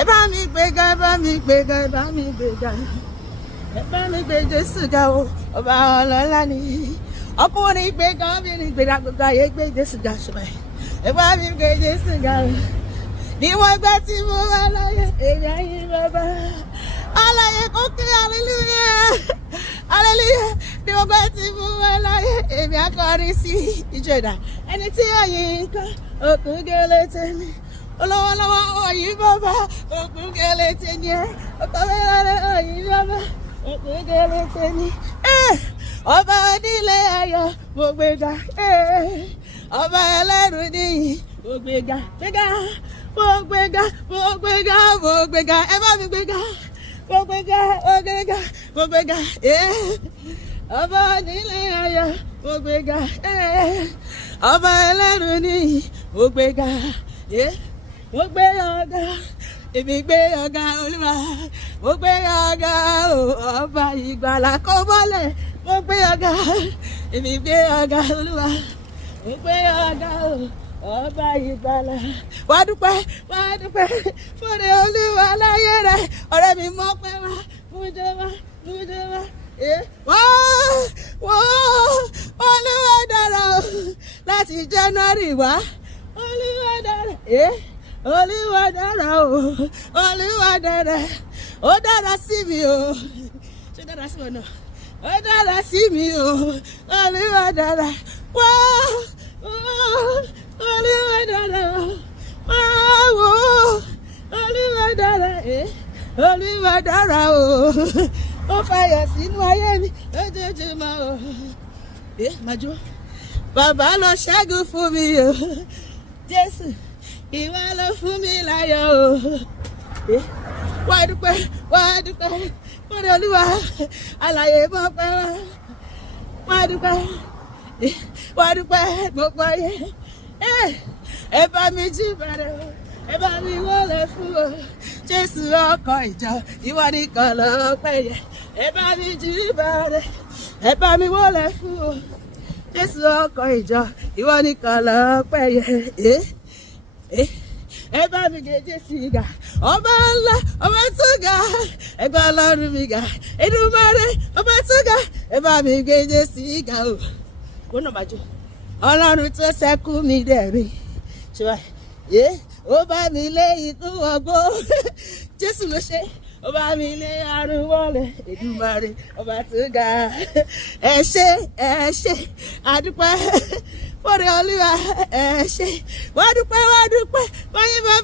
Ebami gbéga, Ebami gbéga, Ebami gbéga. Ebami gbé Jesu ga o, ọba ọlọ́lá ni. Ọkùnrin gbéga, obìnrin gbéga, gbogbo ayé gbé Jesu ga ṣùgbọ́n. Ebami gbé Jesu ga o. Níwọ̀n ìgbà tí mo wà láyé, èmi ayé bàbá. Aláyé kò kí hallelujah, hallelujah. Níwọ̀n ìgbà tí mo wà láyé, èmi akọrin sí ìjọ ìdá. Ẹni tí àyè kan, òkun gẹ́lẹ́ tẹ́lẹ̀. Olówólọ́wọ́ òyìn bàbá, òkun gẹ́lẹ́ tẹ́lẹ̀. Ọkọ̀wérẹ́ òyìn bàbá, òkun gẹ́lẹ́ tẹ́lẹ̀. Ọba onílé ayọ̀, mo gbéga. Ọba ẹlẹ́rù níyì, mo gbéga, gbéga. Mo gbéga, mo gbéga, mo gbéga. Ẹ bá mi gbéga. Mo gbéga, mo gbéga, mo gbéga. Ọba onílé ayọ̀, mo gbéga. Ọba ẹlẹ́rù níyì, mo gbéga. Mo gbé ọ̀gá, èmi gbé ọ̀gá Olúwa. Mo gbé ọ̀gá ọba ìgbàlà kó mọ́lẹ̀. Mo gbé ọ̀gá, èmi gbé ọ̀gá Olúwa. Mo gbé ọ̀gá ọba ìgbàlà. Wá dúpẹ́ fúnni Olúwa láyé rẹ̀. Ọ̀rẹ́ mi mọ̀ pé wá, mújọ wá. Olúwa dára o, láti January wá. Olúwa dára, Olúwa dára o, Olúwa dára. Ó dára sí mi o. Ṣé ó dára sí ọ náà? Ó dára sí mi o. Olúwa dára. Olúwa dára. Olúwa dára. Olúwa dára o. Ó fàyọ̀ sínú ayé mi lójoojúmọ́ o. Màjú. Bàbá ló ṣẹ́gun fún mi o. Jésù, ìwọ ló fún mi láyọ̀ o. Wá dúpẹ́ fún Olúwa. Àlàyé mọ̀ pé wá dúpẹ́ gbogbo ayé. Ẹ bá mi jí bẹ̀rẹ̀ o. Ẹ bá mi wọlé fún o. Jésù ọkọ̀ ìjọ, ìwọ nìkan lọ́pẹ́ yẹ. Ẹ bá mi jí bẹ̀rẹ̀. Ẹ bá mi wọlé fún o. Jésù ọkọ̀ ìjọ, ìwọ nìkan lọ́pẹ́ yẹ. Ẹ bá mi gbé Jésù ga. Ọba ńlá, ọba tó ga. Ẹ gbé Ọlọ́run mi ga. Èdùmàrè, ọba tó ga. Ẹ bá mi gbé Jésù ga o. Ó nà máa jó. Ọlọ́run tó ṣẹ́kù mi dẹ̀rín. Ṣé ó bá mi lé ikú ọgbó. Jésù ló ṣe. Ó bá mi lé àrùn wọlé. Èdùmàrè, ọba tó ga. Ẹ ṣé, àdúpẹ́ fúnni Olúwa. Ẹ ṣé, wá dúpẹ́, wọ́n yín bàbá.